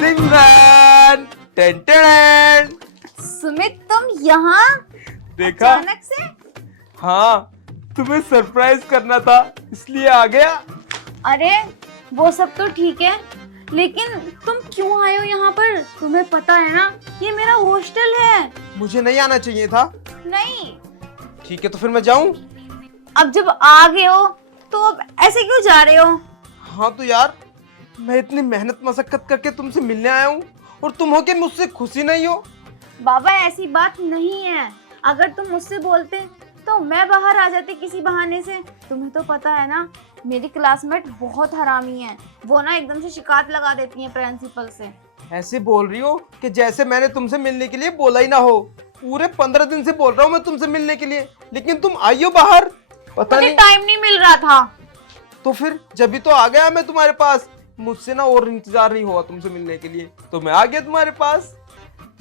सिमरन टेंटेन सुमित, तुम यहाँ देखा? अचानक से? हाँ, तुम्हें सरप्राइज करना था इसलिए आ गया। अरे वो सब तो ठीक है, लेकिन तुम क्यों आए हो यहाँ पर? तुम्हें पता है ना ये मेरा हॉस्टल है। मुझे नहीं आना चाहिए था। नहीं, ठीक है तो फिर मैं जाऊं? अब जब आ गए हो तो अब ऐसे क्यों जा रहे हो? हाँ तो यार, मैं इतनी मेहनत मशक्कत करके तुमसे मिलने आया हूँ और तुम हो के मुझसे खुशी नहीं हो। बाबा ऐसी बात नहीं है, अगर तुम मुझसे बोलते तो मैं बाहर आ जाती किसी बहाने से। तुम्हें तो पता है ना मेरी क्लासमेट बहुत हरामी है, वो ना एकदम से शिकायत लगा देती है प्रिंसिपल से। ऐसे बोल रही हो कि जैसे मैंने तुमसे मिलने के लिए बोला ही ना हो। पूरे 15 दिन से बोल रहा हूँ मैं तुमसे मिलने के लिए, लेकिन तुम आई हो बाहर। पता नहीं टाइम नहीं मिल रहा था। तो फिर जब भी तो आ गया मैं तुम्हारे पास। मुझसे ना और इंतजार नहीं हुआ तुमसे मिलने के लिए, तो मैं आ गया तुम्हारे पास।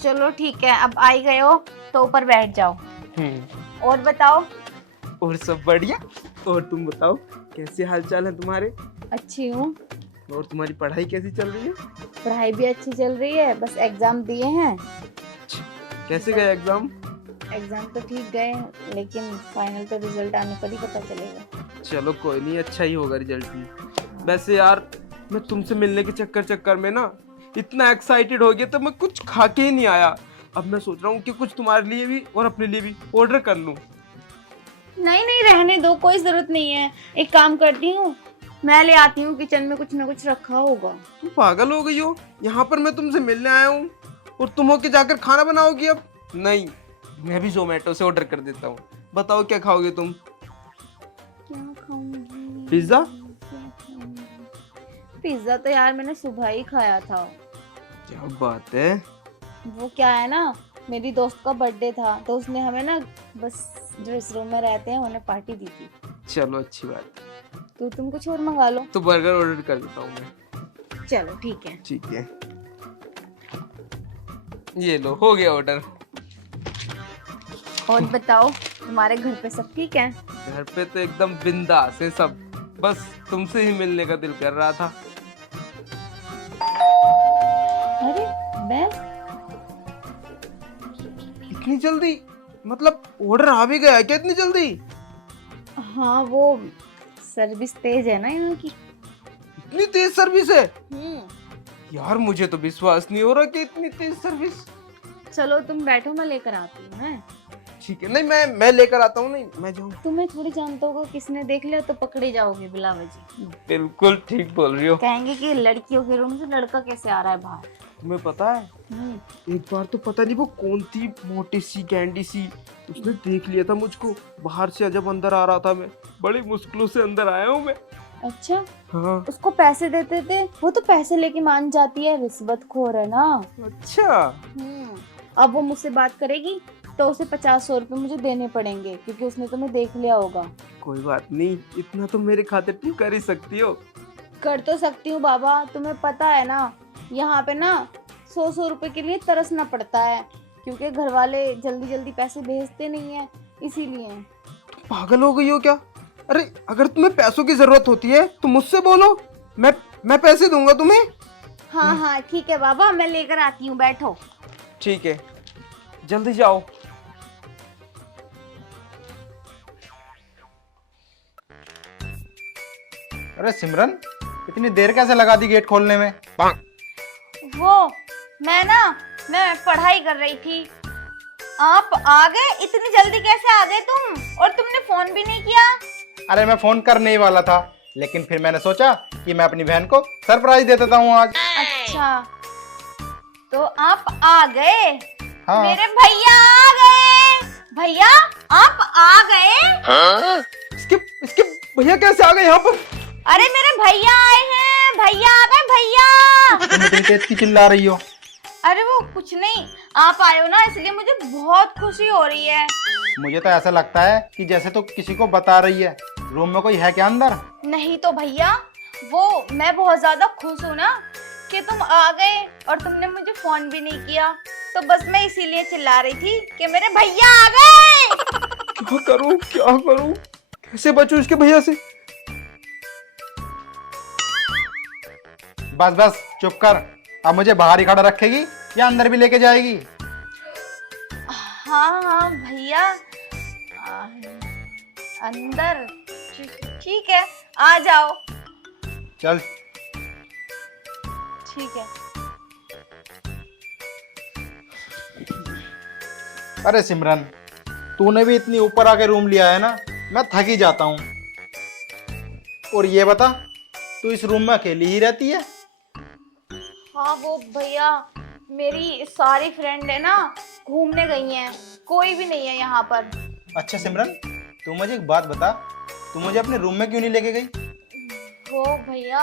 चलो ठीक है, अब आ ही गए हो तो ऊपर बैठ जाओ। और बताओ? और सब बढ़िया। और तुम बताओ कैसे हालचाल है तुम्हारे? अच्छी हूँ। और तुम्हारी पढ़ाई कैसी चल रही है? पढ़ाई भी अच्छी चल रही है, बस एग्जाम दिए हैं। कैसे गए एग्जाम? एग्जाम तो ठीक गए, लेकिन फाइनल तो रिजल्ट आने पर ही पता चलेगा। चलो कोई नहीं, अच्छा ही होगा रिजल्ट भी। वैसे यार मैं तुमसे मिलने के चक्कर में ना इतना एक्साइटेड हो गया तो मैं कुछ खा के ही नहीं आया। अब मैं सोच रहा हूँ कि कुछ तुम्हारे लिए भी और अपने लिए भी ऑर्डर कर लूँ। नहीं नहीं, रहने दो, कोई जरूरत नहीं है। एक काम करती हूँ, मैं ले आती हूँ, किचन में कुछ ना कुछ रखा होगा। तुम पागल हो गई हो? यहाँ पर मैं तुमसे मिलने आया हूँ और तुम होके जाकर खाना बनाओगी? अब नहीं, मैं भी जोमेटो से ऑर्डर कर देता हूँ। बताओ क्या खाओगे तुम? क्या खाऊंगी? पिज्जा? पिज्जा तो यार मैंने सुबह ही खाया था। क्या बात है। वो क्या है ना, मेरी दोस्त का बर्थडे था तो उसने हमें ना बस जो इस रूम में रहते हैं उन्हें पार्टी दी थी। चलो अच्छी बात। तो तुम कुछ और मंगा लो। तो बर्गर ऑर्डर कर देता हूँ मैं। चलो ठीक है। ठीक है, ये लो हो गया ऑर्डर। और बताओ तुम्हारे घर पे सब ठीक है? घर पे तो एकदम बिंदास है सब, बस तुमसे ही मिलने का दिल कर रहा था। अरे मैं इतनी जल्दी? मतलब ऑर्डर आ भी गया क्या इतनी जल्दी? हाँ, वो सर्विस तेज है ना यहाँ की। इतनी तेज सर्विस है? यार मुझे तो विश्वास नहीं हो रहा कि इतनी तेज सर्विस। चलो तुम बैठो, मैं लेकर आती हूँ। मैं ठीक है, नहीं मैं लेकर आता हूँ। नहीं मैं जाऊँ? तुम्हें थोड़ी जानता होगा, किसने देख लिया तो पकड़े जाओगे बिला वजह। बिल्कुल ठीक बोल रही हो। कहेंगे कि लड़कियों के रूम से लड़का कैसे आ रहा है बाहर। तुम्हें पता है एक बार तो पता नहीं वो कौन थी, मोटी सी कैंडी सी, उसने देख लिया था मुझको बाहर से। जब अंदर आ रहा था मैं बड़ी मुश्किलों से अंदर आया हूँ मैं। अच्छा, हाँ। उसको पैसे देते थे, वो तो पैसे लेके मान जाती है, रिश्वतखोर है ना। अच्छा। अब वो मुझसे बात करेगी तो उसे 50-100 रुपए मुझे देने पड़ेंगे, क्योंकि उसने तुम्हें देख लिया होगा। कोई बात नहीं, इतना तो मेरे खातिर तुम कर ही सकती हो। कर तो सकती हूँ बाबा, तुम्हें पता है ना यहाँ पे ना 100-100 रुपए के लिए तरसना पड़ता है, क्योंकि घर वाले जल्दी जल्दी पैसे भेजते नहीं है, इसीलिए। तुम पागल हो गई हो क्या? अरे अगर तुम्हें पैसों की जरूरत होती है तो मुझसे बोलो, मैं पैसे दूंगा तुम्हें। हाँ हाँ ठीक है बाबा, मैं लेकर आती हूँ, बैठो। ठीक है, जल्दी जाओ। अरे सिमरन, इतनी देर कैसे लगा दी गेट खोलने में? वो मैं पढ़ाई कर रही थी। आप आ गए? इतनी जल्दी कैसे आ गए तुम? और तुमने फोन भी नहीं किया। अरे मैं फोन करने ही वाला था, लेकिन फिर मैंने सोचा कि मैं अपनी बहन को सरप्राइज दे देता हूँ आज। अच्छा, तो आप आ गए? हाँ। मेरे भैया आ गए। भैया आप आ गए? इसके भैया कैसे आ गए यहाँ पर? अरे मेरे भैया आए हैं, भैया आ गए भैया। तुम इतनी तेज की चिल्ला रही हो? अरे वो कुछ नहीं, आप आए हो ना इसलिए मुझे बहुत खुशी हो रही है। मुझे तो ऐसा लगता है कि जैसे तो किसी को बता रही है। रूम में कोई है क्या अंदर? नहीं तो भैया, वो मैं बहुत ज्यादा खुश हूँ ना कि तुम आ गए और तुमने मुझे फोन भी नहीं किया, तो बस मैं इसीलिए चिल्ला रही थी कि मेरे भैया आ गए। क्या करूं, क्या करूं, कैसे बचूं इसके भैया से? बस बस चुप कर। अब मुझे बाहर ही खड़ा रखेगी या अंदर भी लेके जाएगी? हाँ हाँ भैया, अंदर ठीक है, आ जाओ। चल। ठीक है। अरे सिमरन, तूने भी इतनी ऊपर आके रूम लिया है ना, मैं थक ही जाता हूँ। और ये बता, तू इस रूम में अकेली ही रहती है? हाँ वो भैया, मेरी सारी फ्रेंड है ना घूमने गई हैं, कोई भी नहीं है यहाँ पर। अच्छा सिमरन, तू मुझे एक बात बता, तू मुझे अपने रूम में क्यों नहीं लेके गई? वो भैया,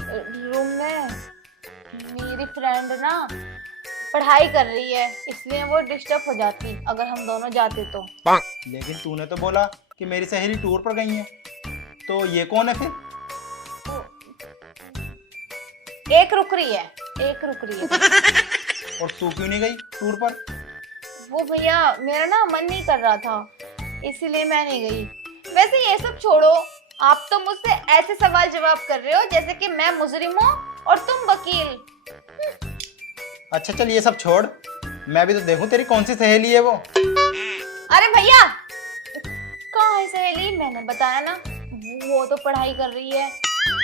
रूम में मेरी फ्रेंड ना पढ़ाई कर रही है, इसलिए वो डिस्टर्ब हो जाती अगर हम दोनों जाते तो। लेकिन तूने तो बोला कि मेरी सहेली टूर पर गई है, तो ये कौन है फिर? एक रुक रही है। और तू क्यों नहीं गई टूर पर? वो भैया, मेरा ना मन नहीं कर रहा था, इसीलिए मैं नहीं गई। वैसे ये सब छोड़ो, आप तो मुझसे ऐसे सवाल जवाब कर रहे हो जैसे कि मैं मुजरिम हूँ और तुम वकील। अच्छा चल ये सब छोड़, मैं भी तो देखूं तेरी कौन सी सहेली है वो। अरे भैया, कहाँ है सहेली? मैंने बताया ना, वो तो पढ़ाई कर रही है।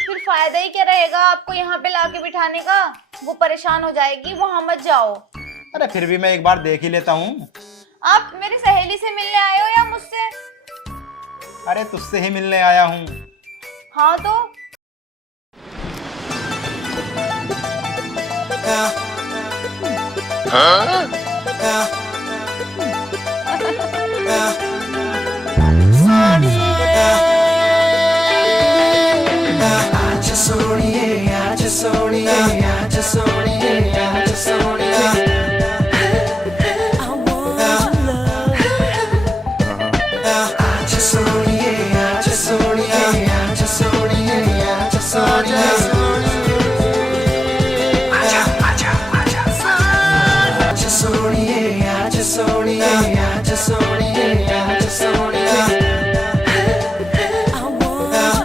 फिर फायदा ही क्या रहेगा आपको यहाँ पे लाके बिठाने का? वो परेशान हो जाएगी, वहां मत जाओ। अरे फिर भी मैं एक बार देख ही लेता हूँ। आप मेरी सहेली से मिलने आए हो या मुझसे? अरे तुझसे ही मिलने आया हूँ। हाँ तो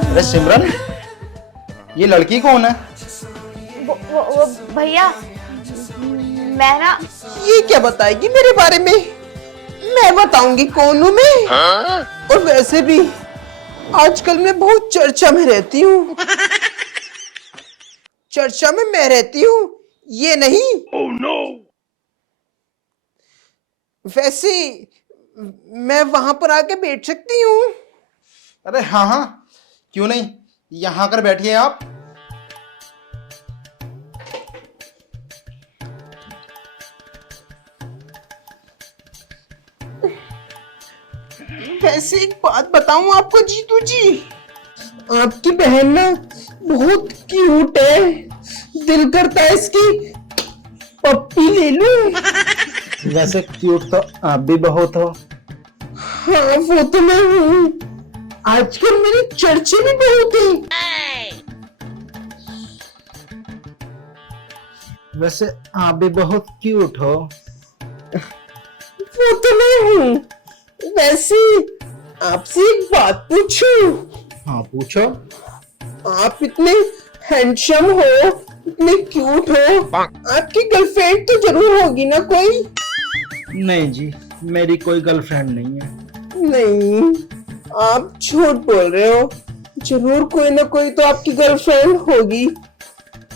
अरे सिमरन, ये लड़की कौन है? वो भैया, मैं ना, ये क्या बताएगी मेरे बारे में? मैं बताऊंगी कौन हूं मैं। और वैसे भी आजकल मैं बहुत चर्चा में रहती हूँ। चर्चा में मैं रहती हूँ, ये नहीं। Oh, no. वैसे मैं वहां पर आके बैठ सकती हूँ? अरे हाँ हाँ, क्यों नहीं, यहाँ आकर बैठिए आप। वैसे एक बात बताऊं आपको जीतू जी, आपकी बहन ना बहुत क्यूट है, दिल करता है इसकी पप्पी ले लूं। वैसे क्यूट तो आप भी बहुत हो। हाँ वो तो मैं हूँ, आजकल मेरी चर्चे भी बहुत है। वैसे आप भी बहुत क्यूट हो। वो तो मैं हूँ। वैसे आपसे एक बात पूछूं? हाँ पूछो। आप इतने हैंडसम हो, इतने क्यूट हो, आपकी गर्लफ्रेंड तो जरूर होगी ना कोई? नहीं जी, मेरी कोई गर्लफ्रेंड नहीं है। नहीं, आप झूठ बोल रहे हो, जरूर कोई ना कोई तो आपकी गर्लफ्रेंड होगी।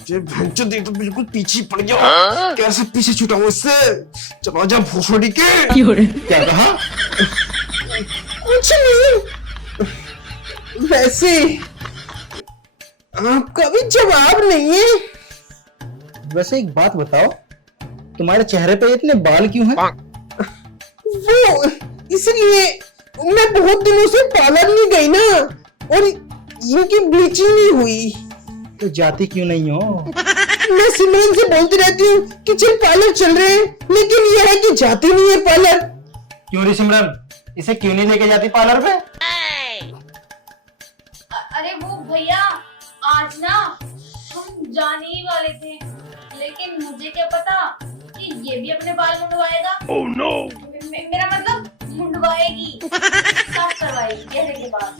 ये भंचोदी तो बिल्कुल पीछे पड़ गया, कैसे पीछे छुटाऊं इससे? चलो जा भोसड़ी के। क्या कहा? कुछ नहीं। वैसे आपका भी जवाब नहीं है। वैसे एक बात बताओ, तुम्हारे चेहरे पे इतने बाल क्यों हैं? वो इसलिए, मैं बहुत दिनों से पार्लर नहीं गई ना, और इनकी ब्लीचिंग नहीं हुई। तो जाती क्यों नहीं हो? मैं सिमरन से बोलती रहती हूँ कि चल पार्लर चल रहे हैं, लेकिन ये है कि जाती नहीं है पार्लर। क्यों रे सिमरन, इसे क्यों नहीं लेके जाती पार्लर पे? अरे वो भैया, आज ना हम जाने ही वाले थे, लेकिन मुझे क्या पता कि ये भी अपने बाल मुंडवाएगा। Oh no! मेरा मतलब मुंडवाएगी, साफ करवाएगी कहने के बाद।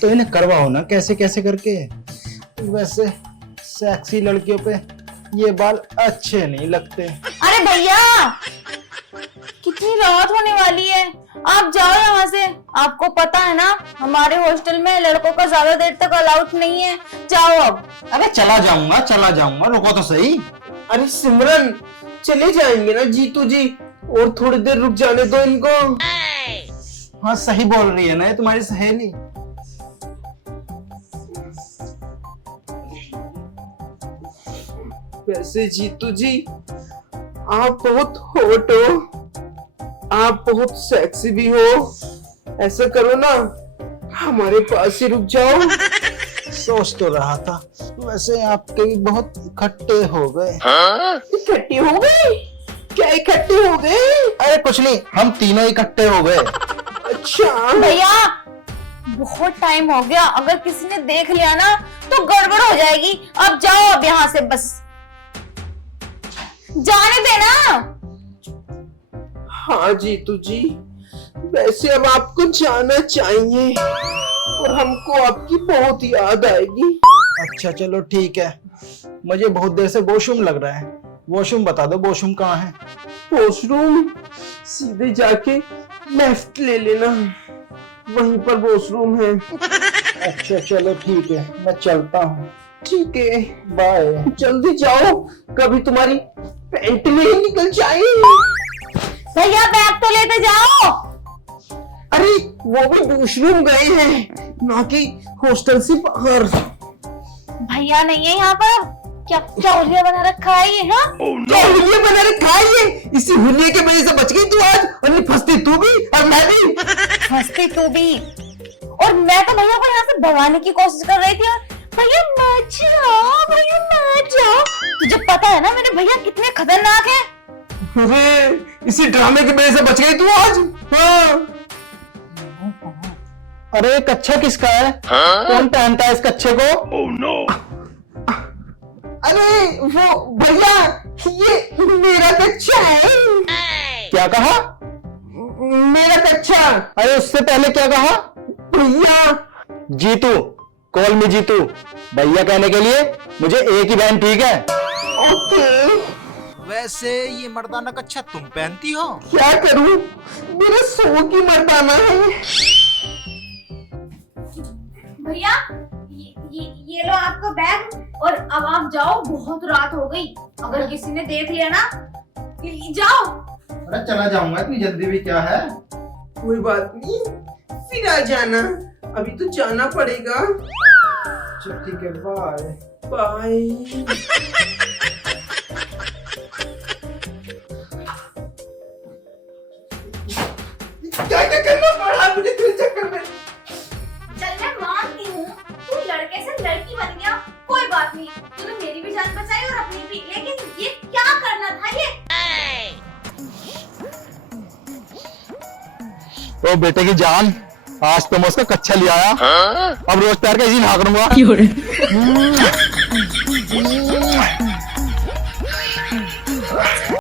तो इन्हें करवाओ ना कैसे कैसे करके। वैसे सेक्सी लड़कियों पे ये बाल अच्छे नहीं लगते। अरे भैया, कितनी रात होने वाली है, आप जाओ यहाँ से। आपको पता है ना, हमारे हॉस्टल में लड़कों का ज्यादा देर तक अलाउड नहीं है। जाओ अब। अरे चला जाऊंगा, रुको तो सही। अरे सिमरन, चले जाएंगे ना जीतू जी, और थोड़ी देर रुक जाने दो इनको। हाँ सही बोल रही है ना ये तुम्हारी सहेली। वैसे जीतू जी, आप बहुत हॉट हो, आप बहुत सेक्सी भी हो। ऐसा करो ना, हमारे पास ही रुक जाओ। सोच तो रहा था, वैसे आपके भी बहुत इकट्ठे हो गए। इकट्ठे हो गए? क्या इकट्ठे हो गए? अरे कुछ नहीं, हम तीनों इकट्ठे हो गए। अच्छा भैया, बहुत टाइम हो गया, अगर किसी ने देख लिया ना तो गड़बड़ हो जाएगी। अब जाओ अब यहाँ से, बस जाने देना। हाँ जीतू जी, वैसे अब आपको जाना चाहिए, और हमको आपकी बहुत याद आएगी। अच्छा चलो ठीक है, मुझे बहुत देर से वॉशरूम लग रहा है। वॉशरूम बता दो, वॉशरूम कहाँ है? वॉशरूम सीधे जाके लेफ्ट ले लेना, वहीं पर वॉशरूम है। अच्छा चलो ठीक है, मैं चलता हूँ। ठीक है, बाय। जल्दी जाओ, कभी तुम्हारी पैंट में ही निकल जाए। भैया बैग तो लेते जाओ। अरे वो भी वॉशरूम गए हैं, ना कि हॉस्टल से बाहर। भैया नहीं है यहाँ पर। क्या क्या हुलिया बना रखा है ये? हाँ क्या हुलिया बना रखा है ये? इसी हुलिये के वजह से बच गई तू आज, और नहीं फंसती तू भी और मैं भी। हंसती तू भी, और मैं तो भैया को यहाँ से भगाने की कोशिश कर रही थी। और भैया मत जाओ, भैया मत जाओ। तुझे पता है ना मेरे भैया कितने खतरनाक हैं। अरे इसी ड्रामे की वजह से बच गई तू आज। हाँ। अरे कच्छा किसका है? कौन पहनता है इस कच्छे को? Oh, no. अरे वो भैया, ये मेरा कच्छा है। क्या कहा? मेरा कच्छा। अरे उससे पहले क्या कहा? भैया जीतू, कॉल मी जीतू। भैया कहने के लिए मुझे एक ही बहन, ठीक है? ओके। वैसे ये मर्दाना कच्छा तुम पहनती हो? क्या करूं, मेरा 100 की मर्दाना है। भैया ये लो आपका बैग, और अब आप जाओ, बहुत रात हो गई। अगर किसी ने देख लिया ना, जाओ। अरे चला जाऊंगा, इतनी जल्दी भी क्या है? कोई बात नहीं, फिर आ जाना, अभी तो जाना पड़ेगा। ठीक है, बाय बाय। क्या क्या करना पड़ा मुझे तेरे चक्कर में। चल मैं मानती हूँ, तू लड़के से लड़की बन गया, कोई बात नहीं, तूने मेरी भी जान बचाई और अपनी भी, लेकिन ये क्या करना था ये? तो बेटे की जान, आज तो मैं उसका कच्छा ले आया। अब रोज पैर का इसी ना करूंगा। अच्छा